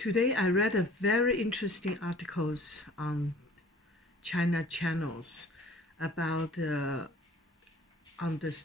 Today I read a very interesting articles on China channels about on the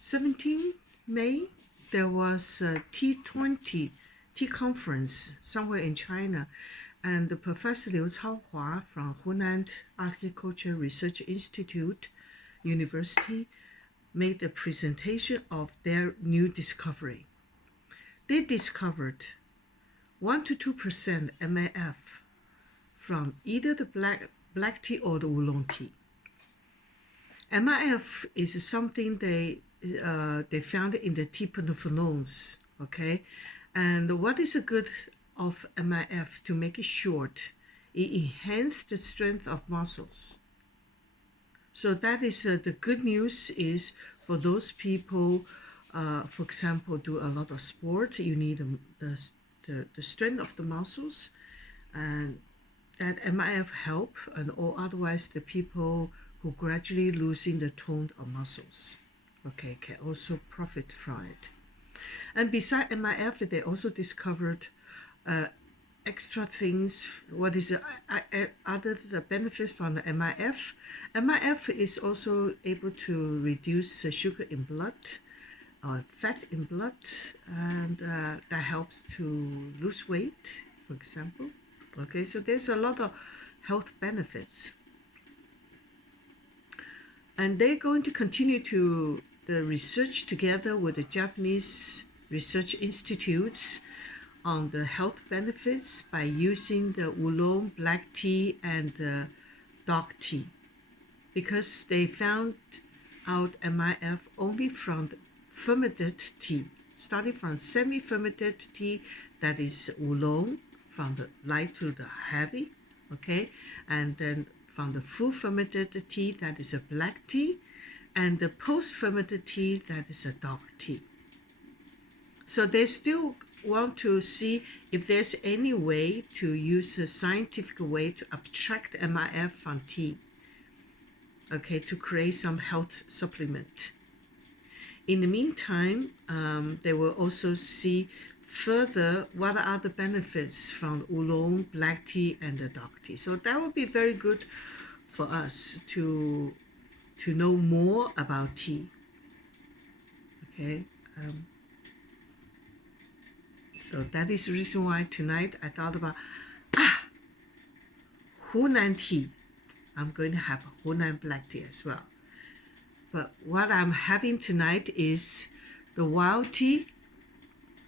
17th May there was a T20 tea conference somewhere in China, and the Professor Liu Chaohua from Hunan Agriculture Research Institute University made a presentation of their new discovery. They discovered 1 to 2% MAF from either the black tea or the oolong tea. MAF is something they found in the terpenols, okay? And what is the good of MAF? To make it short, it enhances the strength of muscles. So that is the good news is for those people, for example, do a lot of sport, you need the strength of the muscles, and that MIF help, and or otherwise the people who gradually losing the tone of muscles, okay, can also profit from it. And beside MIF, they also discovered extra things. What is other the benefits from the MIF? MIF is also able to reduce the sugar in blood, fat in blood, and that helps to lose weight, for example. Okay, so there's a lot of health benefits. And they're going to continue to the research together with the Japanese research institutes on the health benefits by using the Oolong Black Tea and the dog tea, because they found out MIF only from the fermented tea, starting from semi-fermented tea, that is oolong, from the light to the heavy, okay, and then from the full fermented tea, that is a black tea, and the post-fermented tea, that is a dog tea. So they still want to see if there's any way to use a scientific way to abstract MIF from tea, okay, to create some health supplement. In the meantime, they will also see further what are the benefits from oolong, black tea, and the dog tea. So that would be very good for us to know more about tea. Okay. So that is the reason why tonight I thought about Hunan tea. I'm going to have Hunan black tea as well. But what I'm having tonight is the wild tea.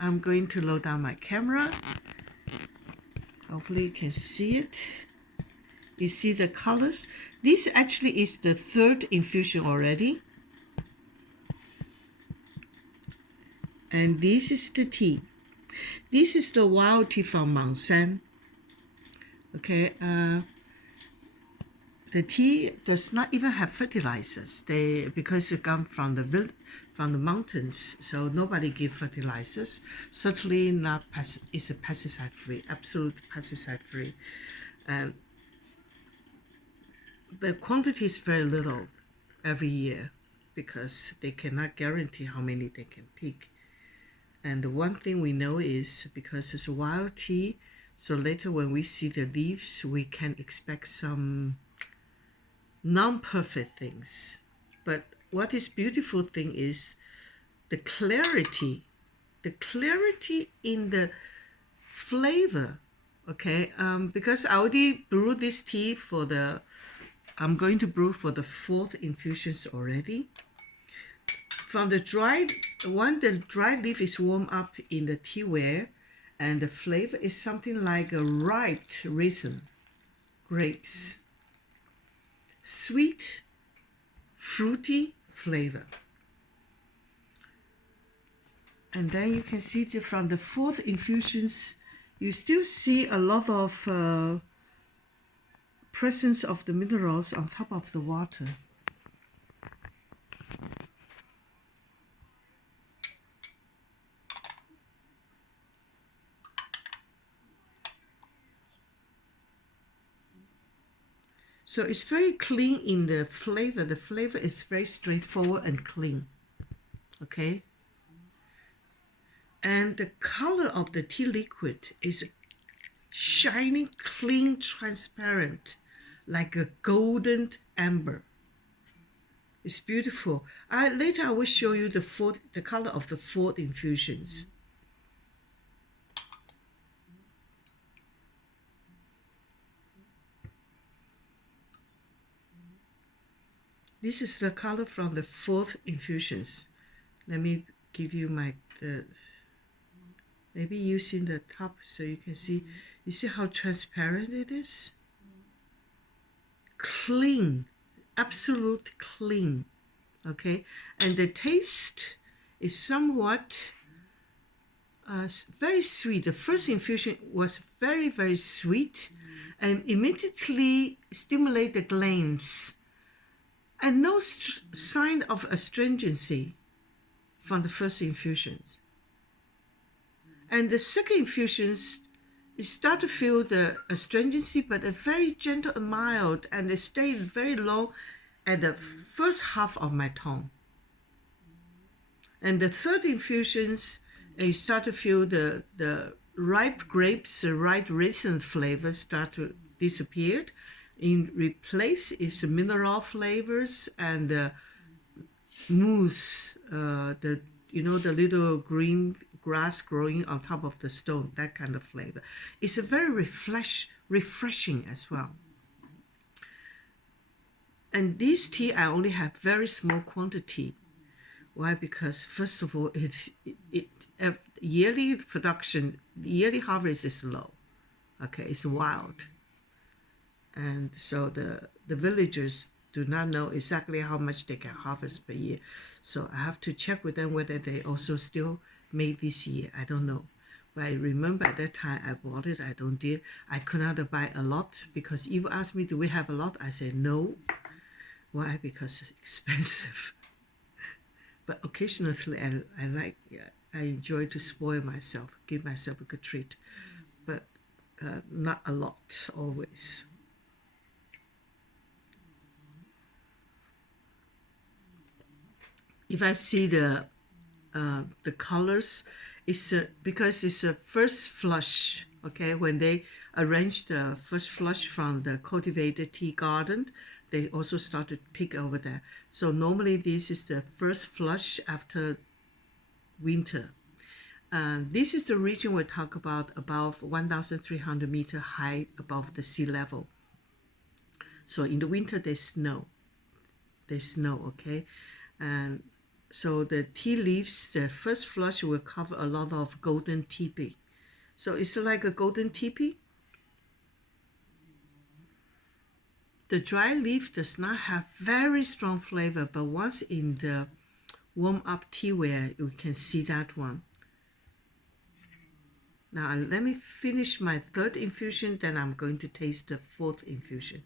I'm going to load down my camera. Hopefully you can see it. You see the colors. This actually is the third infusion already. And this is the tea. This is the wild tea from Mangshan. Okay, the tea does not even have fertilizers. Because it comes from the mountains, so nobody give fertilizers. Certainly not. It's a pesticide free, absolute pesticide free, and the quantity is very little every year because they cannot guarantee how many they can pick. And the one thing we know is because it's a wild tea, so later when we see the leaves, we can expect some non-perfect things. But what is beautiful thing is the clarity in the flavor. Okay, because I already brewed this tea I'm going to brew for the 4th infusions already. From the dry leaf is warmed up in the teaware, and the flavor is something like a ripe raisin, grapes, sweet, fruity flavor. And then you can see from the 4th infusions, you still see a lot of presence of the minerals on top of the water. So it's very clean in the flavor. The flavor is very straightforward and clean. Okay. And the color of the tea liquid is shiny, clean, transparent, like a golden amber. It's beautiful. Later I will show you the color of the 4 infusions. This is the color from the 4th infusions. Let me give you my maybe using the top so you can see. You see how transparent it is? Clean, absolute clean. Okay, and the taste is somewhat very sweet. The first infusion was very, very sweet and immediately stimulate the glands, and no sign of astringency from the first infusions. And the second infusions, you start to feel the astringency, but a very gentle and mild, and they stay very low at the first half of my tongue. And the third infusions, you start to feel the ripe grapes, the ripe raisin flavors start to disappear. In replace is the mineral flavors and the mousse, the little green grass growing on top of the stone, that kind of flavor. It's a very refreshing as well. And this tea I only have very small quantity. Why? Because first of all, yearly production, yearly harvest is low. Okay, it's wild, and so the villagers do not know exactly how much they can harvest per year. So I have to check with them whether they also still made this year. I don't know. But I remember at that time I bought it. I could not buy a lot because Eva asked me, "Do we have a lot?" I said no. Why? Because it's expensive. But occasionally I enjoy to spoil myself, give myself a good treat, but not a lot always. If I see the colors, it's because it's a first flush. Okay, when they arrange the first flush from the cultivated tea garden, they also start to pick over there. So normally this is the first flush after winter. This is the region we talk about above 1,300 meter high above the sea level. So in the winter there's snow. Okay, and so the tea leaves, the first flush will cover a lot of golden teepee. So it's like a golden teepee. The dry leaf does not have very strong flavor, but once in the warm up teaware, you can see that one. Now let me finish my 3rd infusion, then I'm going to taste the 4th infusion.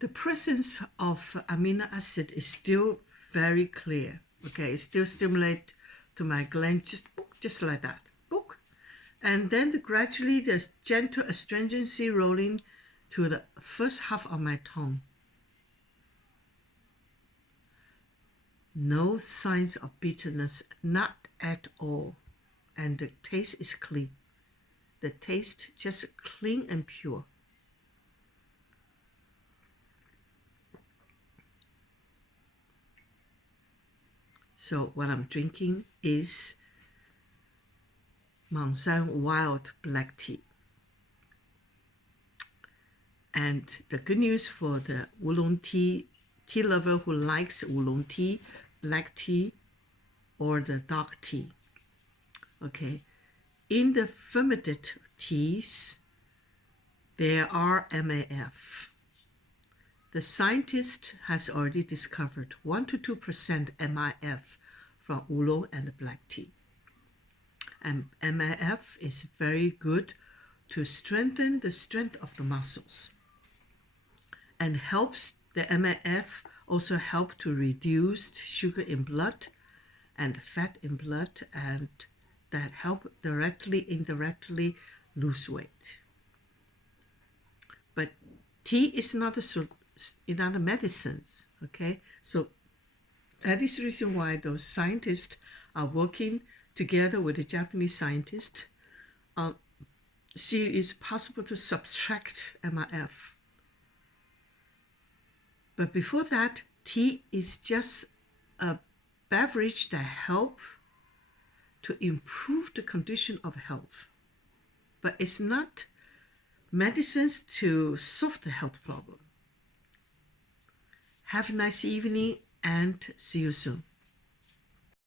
The presence of amino acid is still very clear. Okay, it still stimulates to my gland, just like that. Book. And then gradually there's gentle astringency rolling to the first half of my tongue. No signs of bitterness, not at all. And the taste is clean. The taste just clean and pure. So what I'm drinking is Mangshan wild black tea. And the good news for the oolong tea lover who likes oolong tea, black tea, or the dark tea. Okay, in the fermented teas, there are MAF. the scientist has already discovered 1 to 2% MIF from oolong and black tea. And MIF is very good to strengthen the strength of the muscles, and helps the MIF also help to reduce sugar in blood and fat in blood, and that help directly, indirectly lose weight. But tea is not a medicine, okay? So that is the reason why those scientists are working together with the Japanese scientists. See, it's possible to subtract MIF. But before that, tea is just a beverage that helps to improve the condition of health. But it's not medicines to solve the health problem. Have a nice evening and see you soon.